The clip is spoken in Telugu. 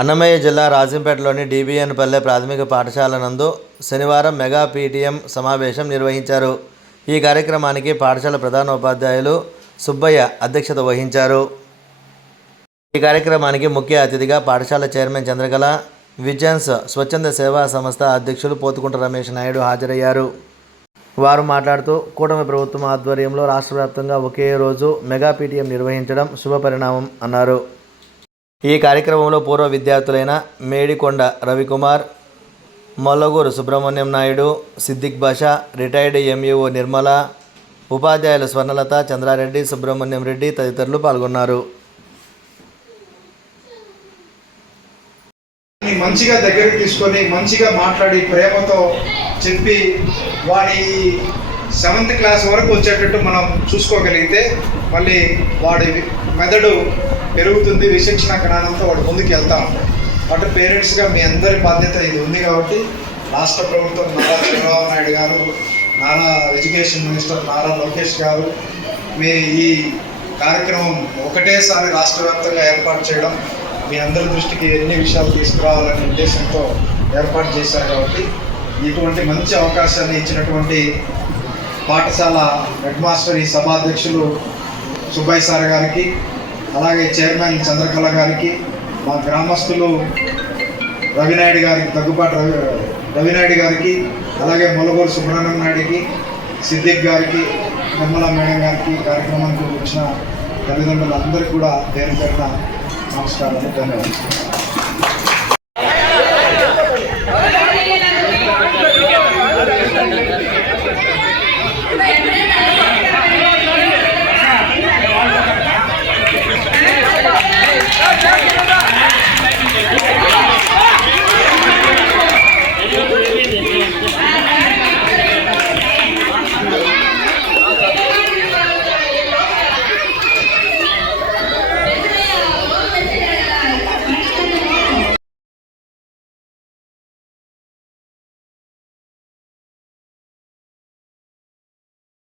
అన్నమయ్య జిల్లా రాజంపేటలోని డిబిఎన్ పల్లె ప్రాథమిక పాఠశాల నందు శనివారం మెగా పీటీఎం సమావేశం నిర్వహించారు. ఈ కార్యక్రమానికి పాఠశాల ప్రధానోపాధ్యాయులు సుబ్బయ్య అధ్యక్షత వహించారు. ఈ కార్యక్రమానికి ముఖ్య అతిథిగా పాఠశాల చైర్మన్ చంద్రకళ, విజన్స్ స్వచ్ఛంద సేవా సంస్థ అధ్యక్షులు పోతుకుంట రమేష్ నాయుడు హాజరయ్యారు. వారు మాట్లాడుతూ కూటమి ప్రభుత్వం ఆధ్వర్యంలో రాష్ట్ర వ్యాప్తంగా ఒకే రోజు మెగా పీటీఎం నిర్వహించడం శుభపరిణామం అన్నారు. ఈ కార్యక్రమంలో పూర్వ విద్యార్థులైన మేడికొండ రవికుమార్, మొల్లగూరు సుబ్రహ్మణ్యం నాయుడు, సిద్దిక్ బాషా, రిటైర్డ్ ఎంఈఓ నిర్మల, ఉపాధ్యాయులు స్వర్ణలత, చంద్రారెడ్డి, సుబ్రహ్మణ్యం రెడ్డి తదితరులు పాల్గొన్నారు. మంచిగా దగ్గరికి తీసుకొని మంచిగా మాట్లాడి ప్రేమతో చెప్పి వాడి 7th క్లాస్ వరకు వచ్చేటట్టు మనం చూసుకోగలిగితే మళ్ళీ వాడి మెదడు పెరుగుతుంది, విశిక్షణ జ్ఞానంతో వాడు ముందుకు వెళ్తా ఉంటాడు. అటు పేరెంట్స్గా మీ అందరి బాధ్యత ఇది ఉంది కాబట్టి రాష్ట్ర ప్రభుత్వం నారా చంద్రబాబు నాయుడు గారు, నారా ఎడ్యుకేషన్ మినిస్టర్ నారా లోకేష్ గారు మీ ఈ కార్యక్రమం ఒకటేసారి రాష్ట్ర వ్యాప్తంగా ఏర్పాటు చేయడం, మీ అందరి దృష్టికి ఎన్ని విషయాలు తీసుకురావాలనే ఉద్దేశంతో ఏర్పాటు చేశారు. కాబట్టి ఇటువంటి మంచి అవకాశాన్ని ఇచ్చినటువంటి పాఠశాల హెడ్ మాస్టర్, ఈ సభాధ్యక్షులు సుబ్బయ్య సార్ గారికి, అలాగే చైర్మన్ చంద్రకళ గారికి, మా గ్రామస్తులు రవినాయుడు గారికి, దగ్గుబాటి రవినాయుడు గారికి, అలాగే మొల్లగూరు సుబ్రహ్మణ్యం నాయుడికి, సిద్దిక్ గారికి, నిర్మలా మేడం గారికి, కార్యక్రమానికి వచ్చిన తల్లిదండ్రులందరికీ కూడా పేరు పేరున నమస్కారాలు, ధన్యవాదాలు.